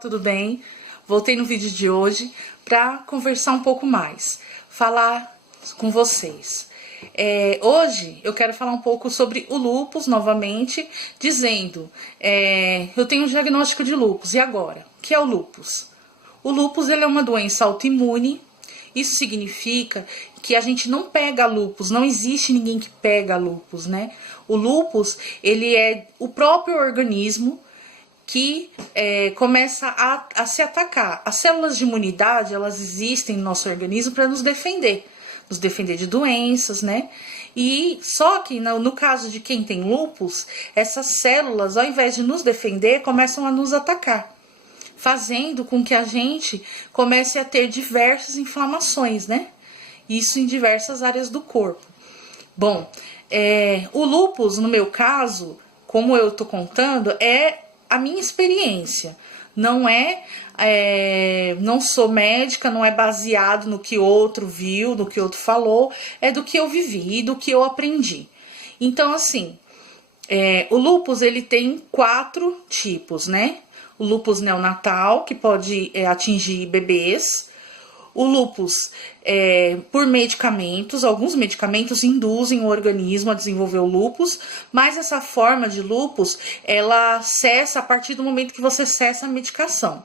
Tudo bem? Voltei no vídeo de hoje para conversar um pouco mais, falar com vocês. Hoje eu quero falar um pouco sobre o lúpus novamente, dizendo, eu tenho um diagnóstico de lúpus, e agora? O que é o lúpus? O lúpus ele é uma doença autoimune. Isso significa que a gente não pega lúpus, não existe ninguém que pega lúpus, né? O lúpus, ele é o próprio organismo que começa a se atacar. As células de imunidade, elas existem no nosso organismo para nos defender de doenças, né? E só que no caso de quem tem lúpus, essas células, ao invés de nos defender, começam a nos atacar, fazendo com que a gente comece a ter diversas inflamações, né? Isso em diversas áreas do corpo. Bom, o lúpus, no meu caso, como eu tô contando, é a minha experiência. Não sou médica, não é baseado no que outro viu, no que outro falou, é do que eu vivi e do que eu aprendi. Então, assim, o lúpus, ele tem 4 tipos, né? O lúpus neonatal, que pode atingir bebês. O lúpus por medicamentos, alguns medicamentos induzem o organismo a desenvolver o lúpus, mas essa forma de lúpus, ela cessa a partir do momento que você cessa a medicação.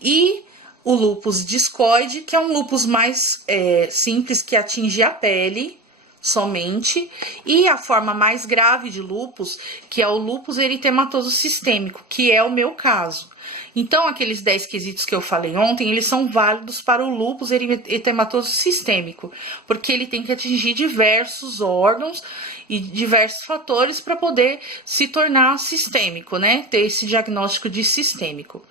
E o lúpus discoide, que é um lúpus mais simples, que atinge a pele somente, e a forma mais grave de lúpus, que é o lúpus eritematoso sistêmico, que é o meu caso. Então, aqueles 10 quesitos que eu falei ontem, eles são válidos para o lúpus eritematoso sistêmico, porque ele tem que atingir diversos órgãos e diversos fatores para poder se tornar sistêmico, né? Ter esse diagnóstico de sistêmico.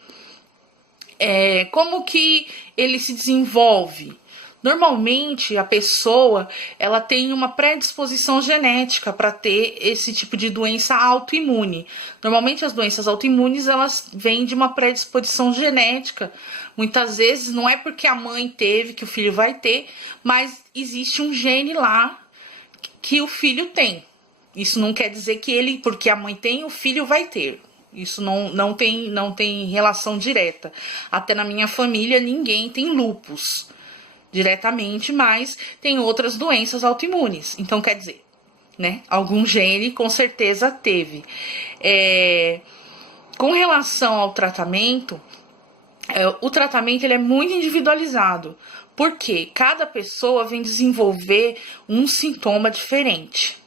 Como que ele se desenvolve? Normalmente, a pessoa, ela tem uma predisposição genética para ter esse tipo de doença autoimune. Normalmente, as doenças autoimunes, elas vêm de uma predisposição genética. Muitas vezes, não é porque a mãe teve que o filho vai ter, mas existe um gene lá que o filho tem. Isso não quer dizer que porque a mãe tem, o filho vai ter. Isso não tem relação direta. Até na minha família, ninguém tem lúpus diretamente, mas tem outras doenças autoimunes. Então, quer dizer, né? Algum gene com certeza teve. Com relação ao tratamento, o tratamento ele é muito individualizado, porque cada pessoa vem desenvolver um sintoma diferente.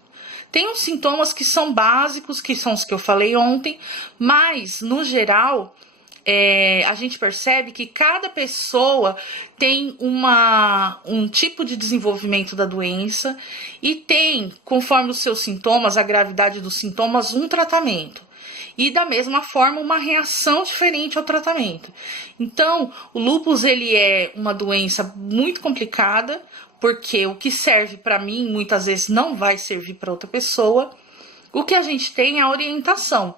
Tem uns sintomas que são básicos, que são os que eu falei ontem, mas, no geral, a gente percebe que cada pessoa tem um tipo de desenvolvimento da doença e tem, conforme os seus sintomas, a gravidade dos sintomas, um tratamento. E da mesma forma, uma reação diferente ao tratamento. Então, o lúpus ele é uma doença muito complicada, porque o que serve para mim, muitas vezes não vai servir para outra pessoa. O que a gente tem é a orientação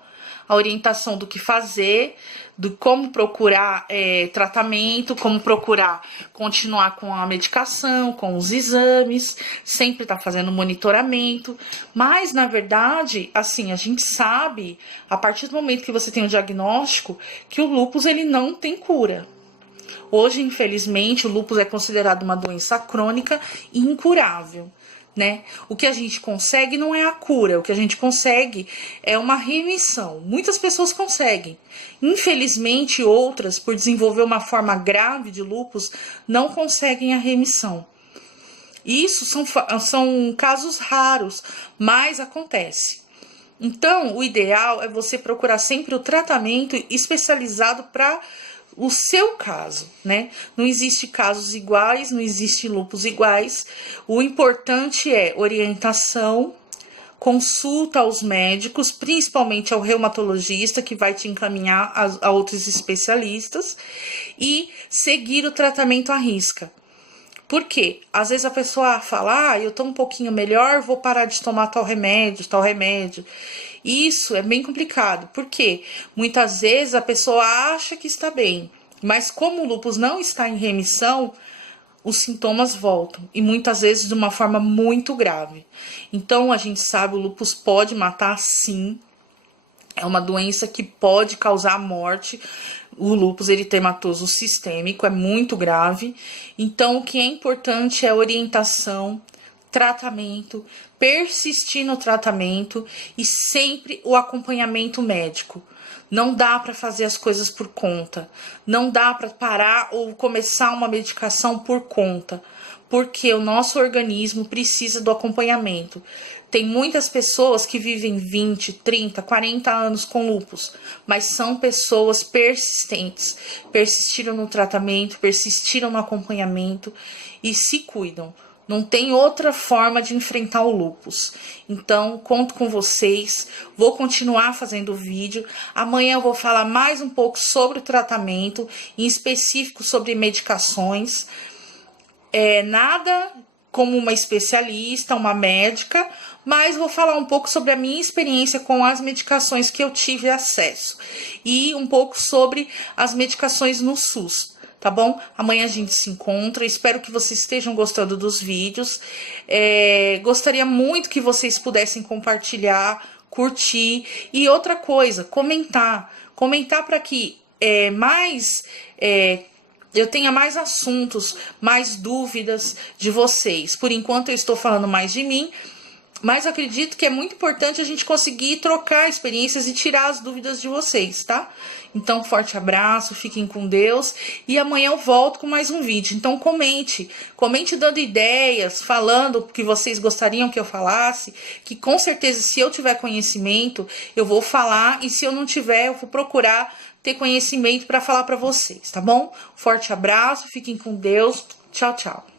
do que fazer, de como procurar tratamento, como procurar continuar com a medicação, com os exames, sempre tá fazendo monitoramento. Mas, na verdade, assim, a gente sabe, a partir do momento que você tem o diagnóstico, que o lúpus ele não tem cura. Hoje, infelizmente, o lúpus é considerado uma doença crônica e incurável, né? O que a gente consegue não é a cura, o que a gente consegue é uma remissão. Muitas pessoas conseguem. Infelizmente, outras, por desenvolver uma forma grave de lúpus, não conseguem a remissão. Isso são casos raros, mas acontece. Então, o ideal é você procurar sempre o tratamento especializado para o seu caso, né? Não existe casos iguais, não existe lúpus iguais. O importante é orientação, consulta aos médicos, principalmente ao reumatologista, que vai te encaminhar a outros especialistas, e seguir o tratamento à risca. Por quê? Às vezes a pessoa fala, eu tô um pouquinho melhor, vou parar de tomar tal remédio. Isso é bem complicado, porque muitas vezes a pessoa acha que está bem, mas como o lúpus não está em remissão, os sintomas voltam, e muitas vezes de uma forma muito grave. Então, a gente sabe, o lúpus pode matar sim. É uma doença que pode causar morte. O lúpus eritematoso sistêmico é muito grave. Então, o que é importante é orientação, tratamento, persistir no tratamento e sempre o acompanhamento médico. Não dá para fazer as coisas por conta. Não dá para parar ou começar uma medicação por conta, porque o nosso organismo precisa do acompanhamento. Tem muitas pessoas que vivem 20, 30, 40 anos com lúpus, mas são pessoas persistentes. Persistiram no tratamento, persistiram no acompanhamento e se cuidam. Não tem outra forma de enfrentar o lúpus. Então, conto com vocês. Vou continuar fazendo vídeo. Amanhã eu vou falar mais um pouco sobre o tratamento, em específico sobre medicações. Nada como uma especialista, uma médica, mas vou falar um pouco sobre a minha experiência com as medicações que eu tive acesso e um pouco sobre as medicações no SUS, tá bom? Amanhã a gente se encontra, espero que vocês estejam gostando dos vídeos, gostaria muito que vocês pudessem compartilhar, curtir e outra coisa, comentar para que eu tenha mais assuntos, mais dúvidas de vocês. Por enquanto eu estou falando mais de mim, mas acredito que é muito importante a gente conseguir trocar experiências e tirar as dúvidas de vocês, tá? Então, forte abraço, fiquem com Deus e amanhã eu volto com mais um vídeo. Então, comente dando ideias, falando o que vocês gostariam que eu falasse, que com certeza se eu tiver conhecimento, eu vou falar e se eu não tiver, eu vou procurar ter conhecimento para falar para vocês, tá bom? Forte abraço, fiquem com Deus. Tchau, tchau.